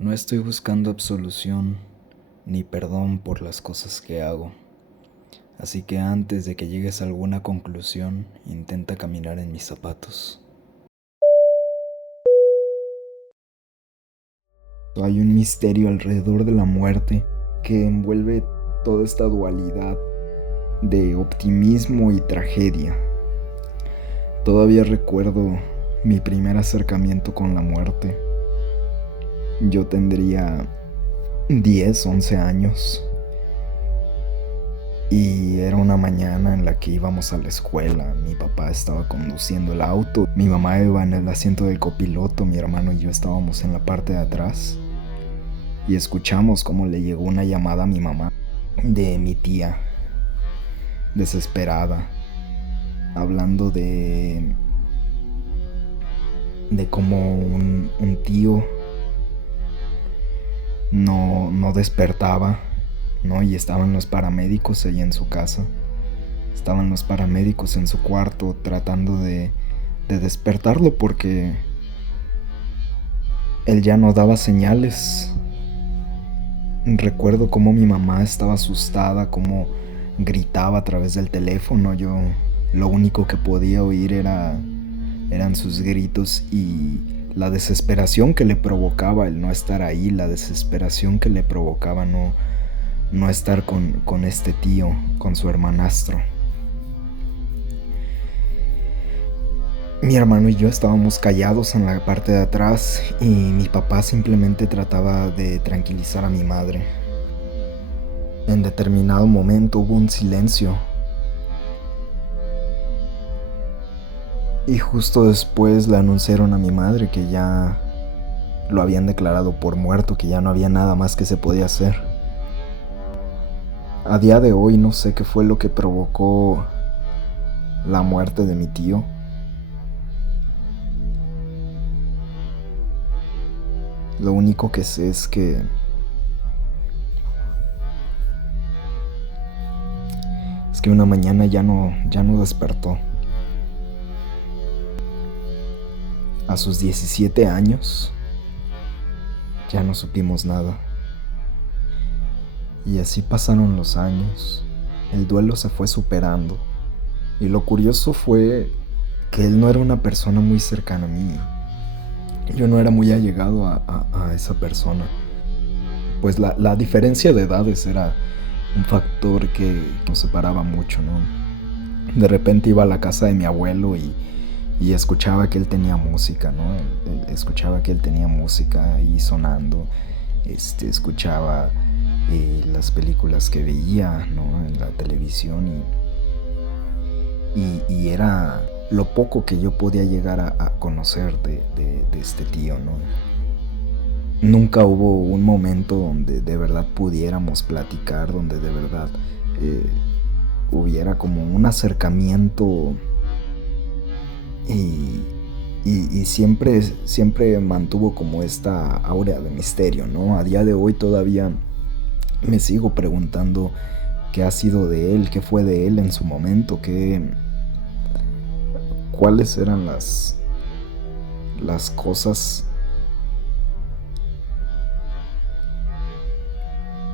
No estoy buscando absolución ni perdón por las cosas que hago, así que antes de que llegues a alguna conclusión, intenta caminar en mis zapatos. Hay un misterio alrededor de la muerte que envuelve toda esta dualidad de optimismo y tragedia. Todavía recuerdo mi primer acercamiento con la muerte. Yo tendría 10, 11 años. Y era una mañana en la que íbamos a la escuela. Mi papá estaba conduciendo el auto, mi mamá iba en el asiento del copiloto, mi hermano y yo estábamos en la parte de atrás. Y escuchamos cómo le llegó una llamada a mi mamá de mi tía, desesperada, hablando de cómo un tío no despertaba, ¿no? Y estaban los paramédicos ahí en su casa. Estaban los paramédicos en su cuarto tratando de despertarlo porque él ya no daba señales. Recuerdo cómo mi mamá estaba asustada, cómo gritaba a través del teléfono. Yo lo único que podía oír eran sus gritos y la desesperación que le provocaba el no estar ahí, la desesperación que le provocaba no estar con este tío, con su hermanastro. Mi hermano y yo estábamos callados en la parte de atrás y mi papá simplemente trataba de tranquilizar a mi madre. En determinado momento hubo un silencio y justo después le anunciaron a mi madre que ya lo habían declarado por muerto, que ya no había nada más que se podía hacer. A día de hoy no sé qué fue lo que provocó la muerte de mi tío. Lo único que sé es que una mañana ya no despertó. A sus 17 años ya no supimos nada. Y así pasaron los años. El duelo se fue superando. Y lo curioso fue que él no era una persona muy cercana a mí. Yo no era muy allegado a esa persona. Pues la diferencia de edades era un factor que nos separaba mucho, ¿no? De repente iba a la casa de mi abuelo y escuchaba que él tenía música, ¿no? Escuchaba que él tenía música ahí sonando. Escuchaba las películas que veía, ¿no? En la televisión y era lo poco que yo podía llegar a conocer de este tío, ¿no? Nunca hubo un momento donde de verdad pudiéramos platicar, donde de verdad hubiera como un acercamiento y siempre mantuvo como esta aura de misterio, ¿no? A día de hoy todavía me sigo preguntando qué ha sido de él, qué fue de él en su momento, cuáles eran las cosas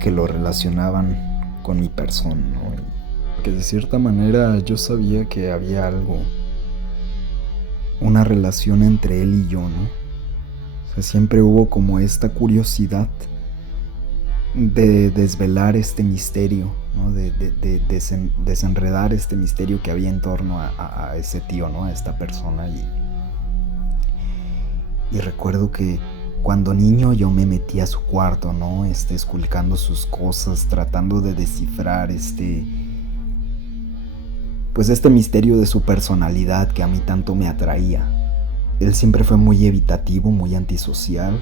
que lo relacionaban con mi persona, ¿no? Que de cierta manera yo sabía que había algo, una relación entre él y yo, ¿no? O sea, siempre hubo como esta curiosidad de desvelar este misterio, ¿no? De desenredar este misterio que había en torno a ese tío, ¿no? A esta persona. Y recuerdo que cuando niño yo me metí a su cuarto, ¿no? Esculcando sus cosas, tratando de descifrar pues este misterio de su personalidad que a mí tanto me atraía. Él siempre fue muy evitativo, muy antisocial,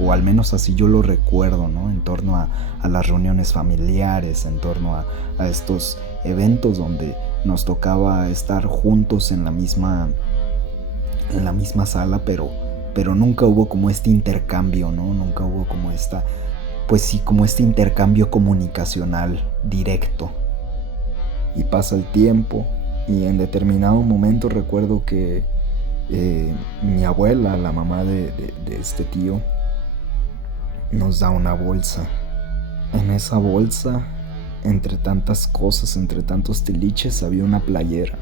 o al menos así yo lo recuerdo, ¿no? En torno a las reuniones familiares, en torno a estos eventos donde nos tocaba estar juntos en la misma sala, pero nunca hubo como este intercambio, ¿no? Nunca hubo como pues sí, como este intercambio comunicacional directo. Y pasa el tiempo y en determinado momento recuerdo que mi abuela, la mamá de este tío, nos da una bolsa. En esa bolsa, entre tantas cosas, entre tantos tiliches, había una playera.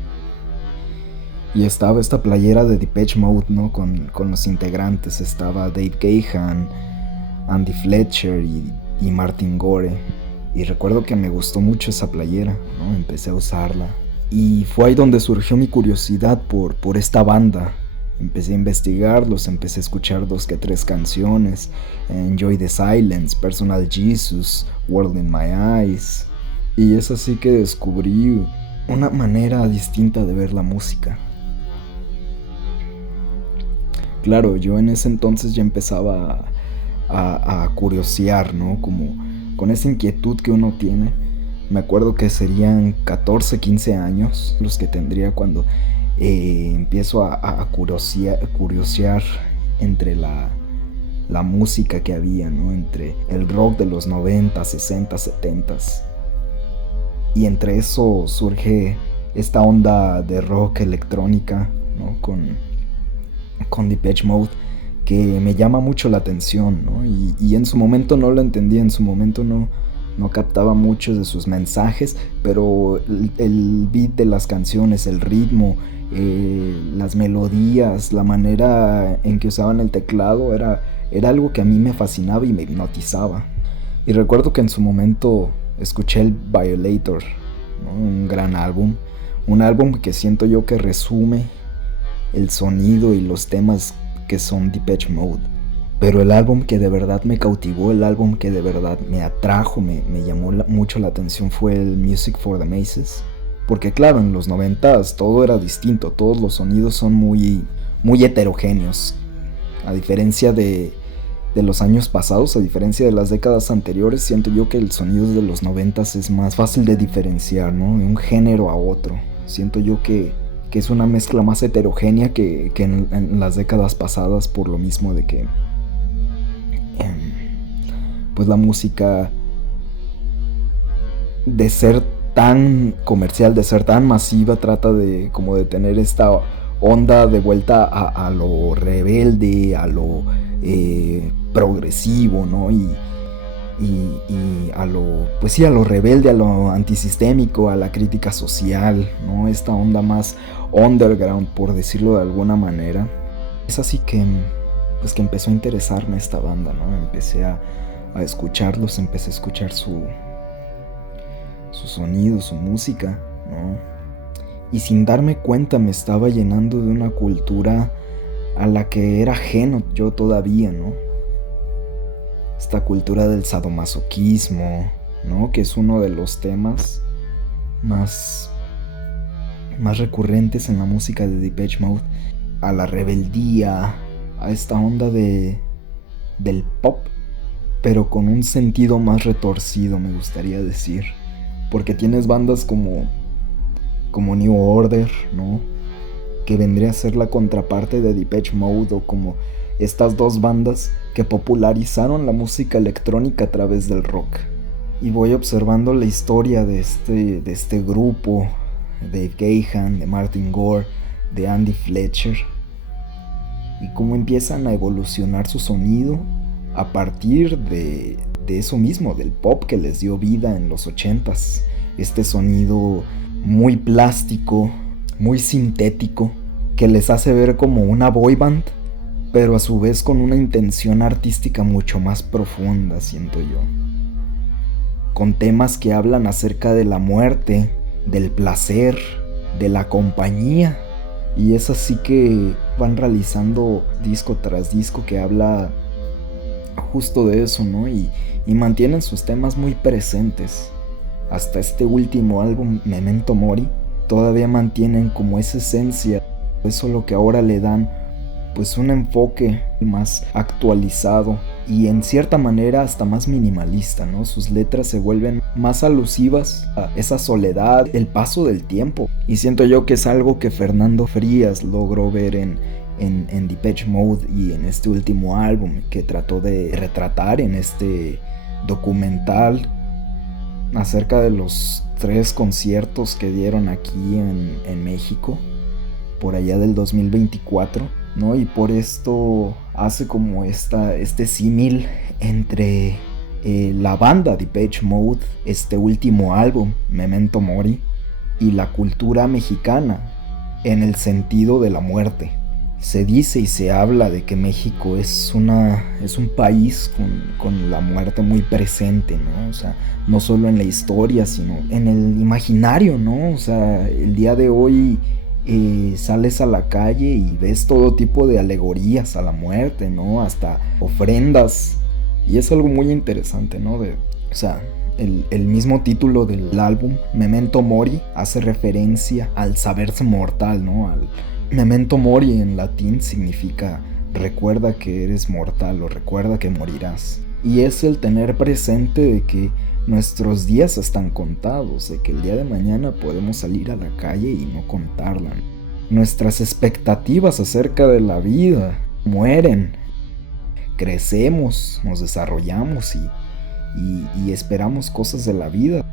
Y estaba esta playera de Depeche Mode, ¿no? Con los integrantes. Estaba Dave Gahan, Andy Fletcher y Martin Gore. Y recuerdo que me gustó mucho esa playera, ¿no? Empecé a usarla. Y fue ahí donde surgió mi curiosidad por esta banda. Empecé a investigarlos, empecé a escuchar 2 que 3 canciones. Enjoy the Silence, Personal Jesus, World in My Eyes. Y es así que descubrí una manera distinta de ver la música. Claro, yo en ese entonces ya empezaba a curiosear, ¿no? Como con esa inquietud que uno tiene. Me acuerdo que serían 14, 15 años los que tendría cuando empiezo a curiosear entre la música que había, ¿no? Entre el rock de los 90, 60, 70. Y entre eso surge esta onda de rock electrónica, ¿no? Con Depeche Mode, que me llama mucho la atención, ¿no? Y en su momento no lo entendía, en su momento no captaba muchos de sus mensajes, pero el beat de las canciones, el ritmo, las melodías, la manera en que usaban el teclado era algo que a mí me fascinaba y me hipnotizaba. Y recuerdo que en su momento escuché el Violator, ¿no? Un gran álbum, un álbum que siento yo que resume el sonido y los temas que son Depeche Mode. Pero el álbum que de verdad me cautivó, el álbum que de verdad me atrajo, me llamó mucho la atención fue el Music for the Masses. Porque claro, en los 90s todo era distinto, todos los sonidos son muy heterogéneos. A diferencia de los años pasados, a diferencia de las décadas anteriores, siento yo que el sonido de los 90s es más fácil de diferenciar, ¿no? De un género a otro. Siento yo que es una mezcla más heterogénea que en las décadas pasadas, por lo mismo de que pues la música, de ser tan comercial, de ser tan masiva, trata de como de tener esta onda de vuelta a lo rebelde, a lo progresivo, ¿no? Y a lo, pues sí, a lo rebelde, a lo antisistémico, a la crítica social, ¿no? Esta onda más underground, por decirlo de alguna manera. Es así que, pues que empezó a interesarme esta banda, ¿no? Empecé a escucharlos, empecé a escuchar su sonido, su música, ¿no? Y sin darme cuenta me estaba llenando de una cultura a la que era ajeno yo todavía, ¿no? Esta cultura del sadomasoquismo, ¿no? Que es uno de los temas más recurrentes en la música de Depeche Mode. A la rebeldía, a esta onda del pop, pero con un sentido más retorcido, me gustaría decir. Porque tienes bandas como New Order, ¿no? Que vendría a ser la contraparte de Depeche Mode, o como estas dos bandas que popularizaron la música electrónica a través del rock. Y voy observando la historia de este grupo, de Dave Gahan, de Martin Gore, de Andy Fletcher, y cómo empiezan a evolucionar su sonido a partir de eso mismo, del pop que les dio vida en los 80s. Este sonido muy plástico, muy sintético, que les hace ver como una boy band, pero a su vez con una intención artística mucho más profunda, siento yo. Con temas que hablan acerca de la muerte, del placer, de la compañía. Y es así que van realizando disco tras disco que habla justo de eso, ¿no? Y mantienen sus temas muy presentes. Hasta este último álbum, Memento Mori, todavía mantienen como esa esencia. Eso es lo que ahora le dan pues un enfoque más actualizado y en cierta manera hasta más minimalista, ¿no? Sus letras se vuelven más alusivas a esa soledad, el paso del tiempo. Y siento yo que es algo que Fernando Frías logró ver en Depeche Mode y en este último álbum que trató de retratar en este documental acerca de los 3 conciertos que dieron aquí en México por allá del 2024, ¿no? Y por esto hace como este símil entre la banda Depeche Mode, este último álbum, Memento Mori, y la cultura mexicana en el sentido de la muerte. Se dice y se habla de que México es un país con la muerte muy presente, ¿no? O sea, no solo en la historia, sino en el imaginario, ¿no? O sea, el día de hoy sales a la calle y ves todo tipo de alegorías a la muerte, ¿no? Hasta ofrendas. Y es algo muy interesante, ¿no? O sea, el mismo título del álbum, Memento Mori, hace referencia al saberse mortal, ¿no? Memento Mori en latín significa recuerda que eres mortal o recuerda que morirás. Y es el tener presente de que nuestros días están contados, de que el día de mañana podemos salir a la calle y no contarla. Nuestras expectativas acerca de la vida mueren, crecemos, nos desarrollamos y esperamos cosas de la vida.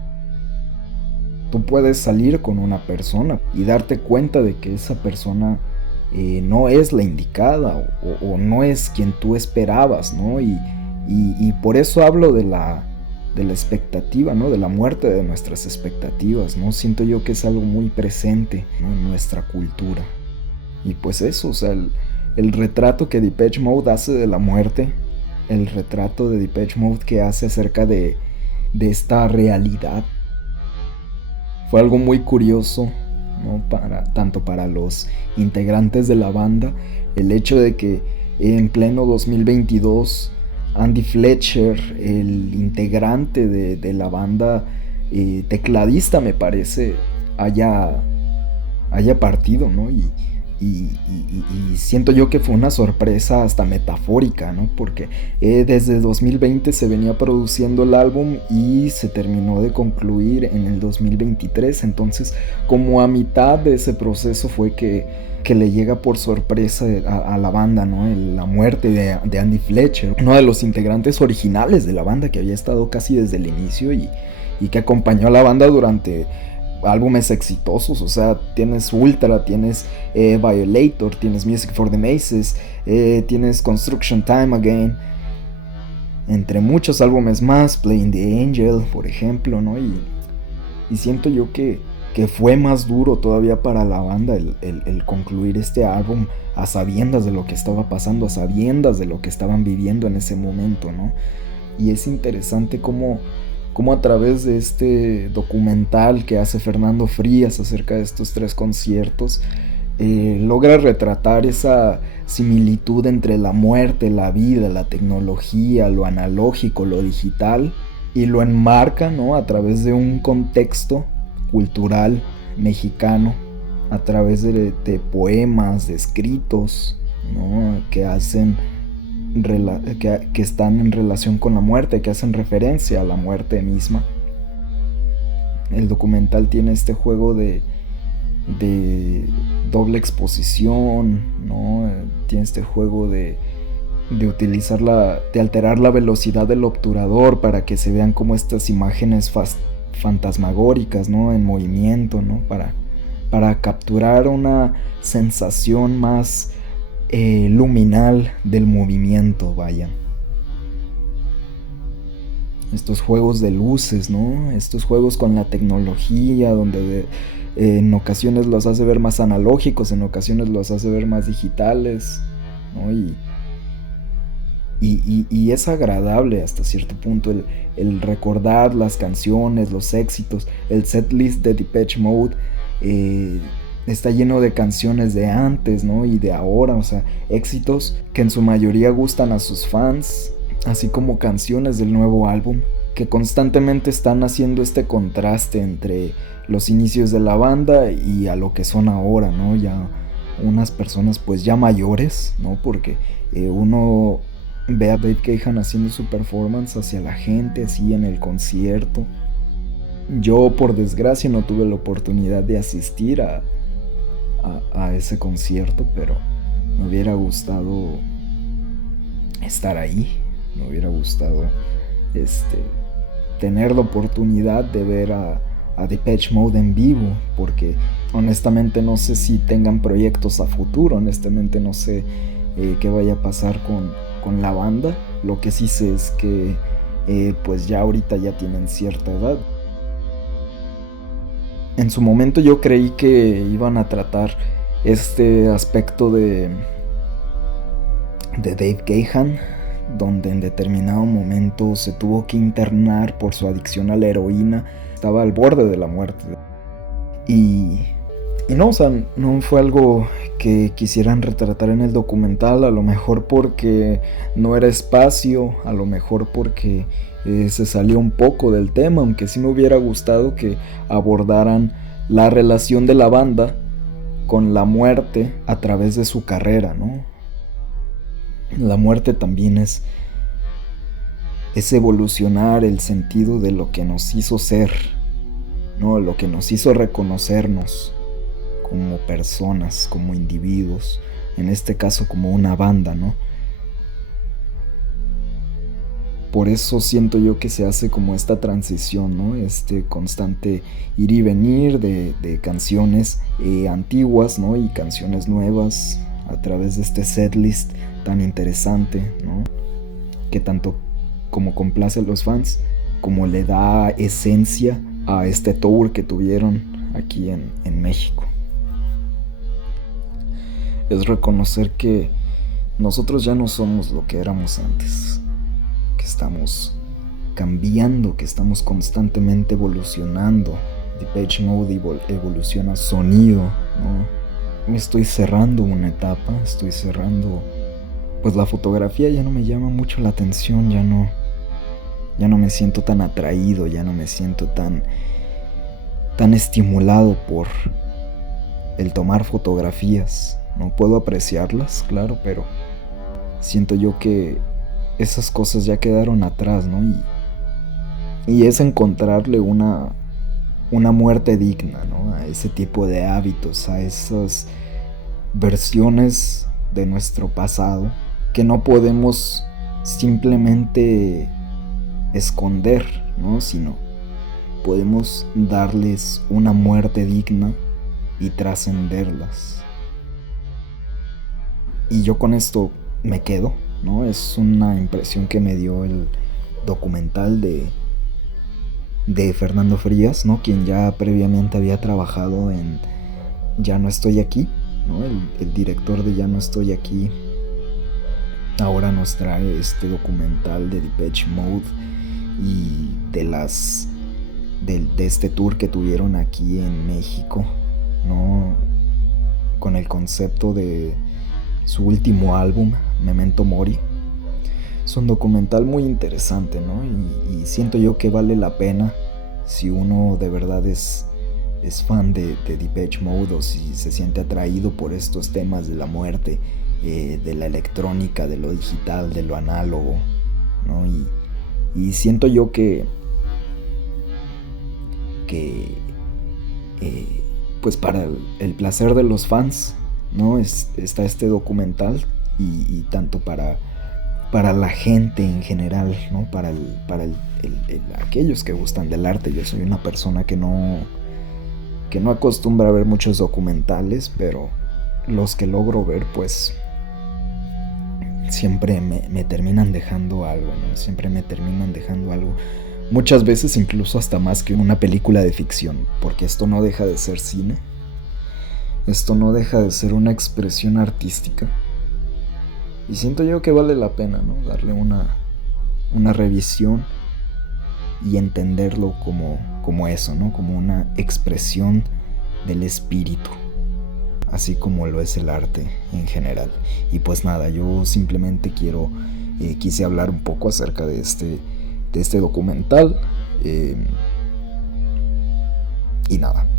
Tú puedes salir con una persona y darte cuenta de que esa persona no es la indicada o no es quien tú esperabas, ¿no? Y por eso hablo de la expectativa, ¿no? De la muerte de nuestras expectativas, ¿no? Siento yo que es algo muy presente, ¿no? En nuestra cultura. Y pues eso, o sea, el retrato que Depeche Mode hace de la muerte, el retrato de Depeche Mode que hace acerca de esta realidad, fue algo muy curioso, ¿no? Tanto para los integrantes de la banda, el hecho de que en pleno 2022 Andy Fletcher, el integrante de la banda, tecladista me parece, haya partido, ¿no? Y siento yo que fue una sorpresa hasta metafórica, ¿no? Porque desde 2020 se venía produciendo el álbum y se terminó de concluir en el 2023. Entonces, como a mitad de ese proceso fue que le llega por sorpresa a la banda, ¿no? La muerte de Andy Fletcher, uno de los integrantes originales de la banda que había estado casi desde el inicio y que acompañó a la banda durante álbumes exitosos. O sea, tienes Ultra, tienes Violator, tienes Music for the Masses, tienes Construction Time Again, entre muchos álbumes más, Playing the Angel, por ejemplo, ¿no? Y siento yo que fue más duro todavía para la banda el concluir este álbum a sabiendas de lo que estaba pasando, a sabiendas de lo que estaban viviendo en ese momento, ¿no? Y es interesante cómo a través de este documental que hace Fernando Frías acerca de estos 3 conciertos, logra retratar esa similitud entre la muerte, la vida, la tecnología, lo analógico, lo digital, y lo enmarca, ¿no? A través de un contexto cultural mexicano, a través de poemas, de escritos, ¿no? Que están en relación con la muerte, que hacen referencia a la muerte misma. El documental tiene este juego de doble exposición, ¿no? Tiene este juego de utilizar de alterar la velocidad del obturador para que se vean como estas imágenes fantasmagóricas, ¿no? En movimiento, ¿no? Para capturar una sensación más luminal del movimiento, vaya. Estos juegos de luces, ¿no? Estos juegos con la tecnología, donde en ocasiones los hace ver más analógicos, en ocasiones los hace ver más digitales, ¿no? Y es agradable hasta cierto punto el recordar las canciones, los éxitos. El setlist de Depeche Mode está lleno de canciones de antes, ¿no? Y de ahora, o sea, éxitos que en su mayoría gustan a sus fans, así como canciones del nuevo álbum, que constantemente están haciendo este contraste entre los inicios de la banda y a lo que son ahora, ¿no? Ya unas personas pues ya mayores, ¿no? Porque uno ve a Dave Gahan haciendo su performance hacia la gente, así en el concierto. Yo, por desgracia, no tuve la oportunidad de asistir a ese concierto, pero me hubiera gustado estar ahí. Me hubiera gustado tener la oportunidad de ver a Depeche Mode en vivo, porque honestamente no sé si tengan proyectos a futuro, honestamente no sé qué vaya a pasar con la banda. Lo que sí sé es que pues ya ahorita ya tienen cierta edad. En su momento yo creí que iban a tratar este aspecto de Dave Gahan, donde en determinado momento se tuvo que internar por su adicción a la heroína. Estaba al borde de la muerte. Y no, o sea, no fue algo que quisieran retratar en el documental, a lo mejor porque no era espacio, a lo mejor porque se salió un poco del tema, aunque sí me hubiera gustado que abordaran la relación de la banda con la muerte a través de su carrera, ¿no? La muerte también es evolucionar el sentido de lo que nos hizo ser, ¿no? Lo que nos hizo reconocernos como personas, como individuos, en este caso como una banda, ¿no? Por eso siento yo que se hace como esta transición, ¿no? Este constante ir y venir de canciones antiguas, ¿no? Y canciones nuevas a través de este setlist tan interesante, ¿no? Que tanto como complace a los fans, como le da esencia a este tour que tuvieron aquí en México. Es reconocer que nosotros ya no somos lo que éramos antes, que estamos cambiando, que estamos constantemente evolucionando. Depeche Mode evoluciona sonido, ¿no? Estoy cerrando una etapa, estoy cerrando, pues la fotografía ya no me llama mucho la atención, ya no me siento tan atraído, ya no me siento tan estimulado por el tomar fotografías. No puedo apreciarlas, claro, pero siento yo que esas cosas ya quedaron atrás, ¿no? Y es encontrarle una muerte digna, ¿no? A ese tipo de hábitos, a esas versiones de nuestro pasado que no podemos simplemente esconder, ¿no? Sino podemos darles una muerte digna y trascenderlas. Y yo con esto me quedo, ¿no? Es una impresión que me dio el documental de Fernando Frías, ¿no? Quien ya previamente había trabajado en Ya no estoy aquí, ¿no? El director de Ya no estoy aquí ahora nos trae este documental de Depeche Mode y de este tour que tuvieron aquí en México, ¿no? Con el concepto de su último álbum, Memento Mori. Es un documental muy interesante, ¿no? Y siento yo que vale la pena si uno de verdad es fan de Depeche Mode, o si se siente atraído por estos temas de la muerte, de la electrónica, de lo digital, de lo análogo, ¿no? Y siento yo que pues para el placer de los fans, ¿no? Está este documental y tanto para la gente en general, ¿no? Para aquellos que gustan del arte. Yo soy una persona que no acostumbra a ver muchos documentales, pero los que logro ver, pues siempre me terminan dejando algo, ¿no? Siempre me terminan dejando algo. Muchas veces incluso hasta más que una película de ficción, porque esto no deja de ser cine. Esto no deja de ser una expresión artística. Y siento yo que vale la pena, ¿no? Darle una revisión y entenderlo como eso, ¿no? Como una expresión del espíritu, así como lo es el arte en general. Y pues nada, yo simplemente quise hablar un poco acerca de este documental. Y nada,